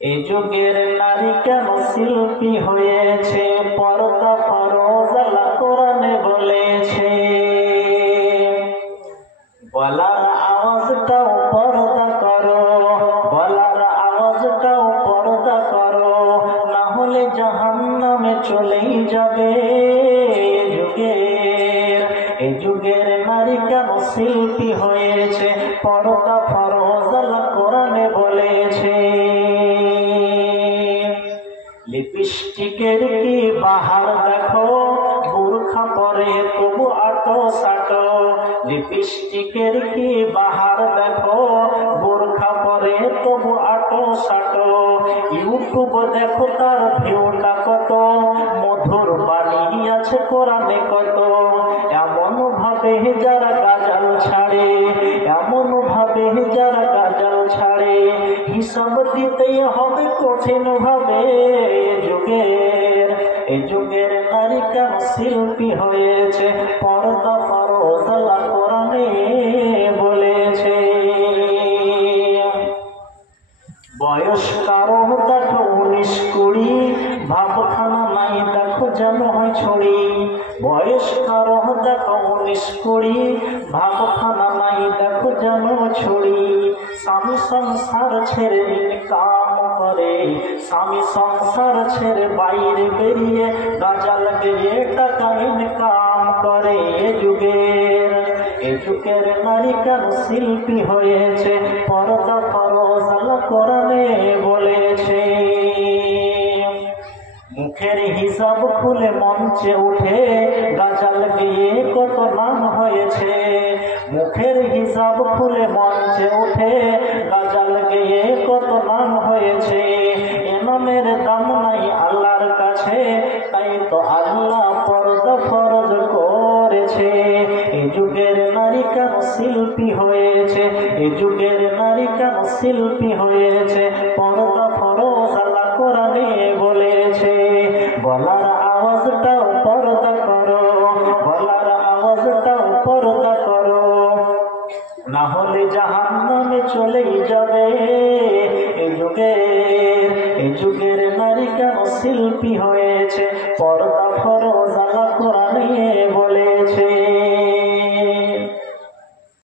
এ যুগের নারী কেন শিল্পী হয়েছে? পর্দা ফরজ আল্লাহ কোরআনে বলেছে। বলার আওয়াজটাও পর্দা করো, বলার আওয়াজটাও পর্দা করো, না হলে জাহান্নামে চলেই যাবে। এ যুগের নারী কেন শিল্পী হয়েছে? পর্দা ফরজ আল্লাহ কোরআনে বলেছে। লিপস্টিকের কি বাহার দেখো, বোরখা পরে তবু আটো সাটো। লিপস্টিকের কি বাহার দেখো, বোরখা পরে তবু আটো সাটো। ইউটিউব দেখো তার ভিউটা কত, মধুর বাণী আছে কোরআনে কত। এমন ভাবে যারা গাজাল ছাড়ে, এমন ভাবে যারা গাজাল ছাড়ে, হিসাব দিতেই হবে কঠিন ভাবে। এ যুগের নারী কেন শিল্পী হয়েছে? পর্দা ফরজ আল্লাহ কোরআনে বলেছে। বয়স কারো দেখো 19-20, ভাবখানা নাই দেখো যেন হয় ছড়ি। বয়স কারো দেখো 19-20, ভাবখানা নাই দেখো যেন ছড়ি। স্বামী সংসার ছেড়ে ইনকাম করে, স্বামী সংসার ছেড়ে বাইরে বেরিয়ে গাজাল গিয়ে টাকা ইনকাম করে। এ যুগের নারী কেন শিল্পী হয়েছে? পর্দা ফরজ আল্লাহ কোরআনে বলেছে। মুখের হিসাব খুলে মঞ্চে উঠে গাজাল গিয়ে কত নাম হয়েছে। মুখের হিসাব খুলে মঞ্চে উঠে গাজাল গিয়ে কত নাম হয়েছে। এ নামের দাম নাই আল্লাহর কাছে, তাই তো আল্লাহ পর্দা ফরজ করেছে। এ যুগের নারী কেন শিল্পী হয়েছে? এ যুগের নারী কেন শিল্পী হয়েছে? পর্দা ফরজ আল্লাহ কোরআনে বলেছে। বলার আওয়াজটাও পর্দা করো, বলার আওয়াজটাও পর্দা করো, না হলে জাহান্নামে চলেই যাবে। এ যুগের নারী কেন শিল্পী হয়েছে? পর্দা ফরজ আল্লাহ কোরআনে বলেছে।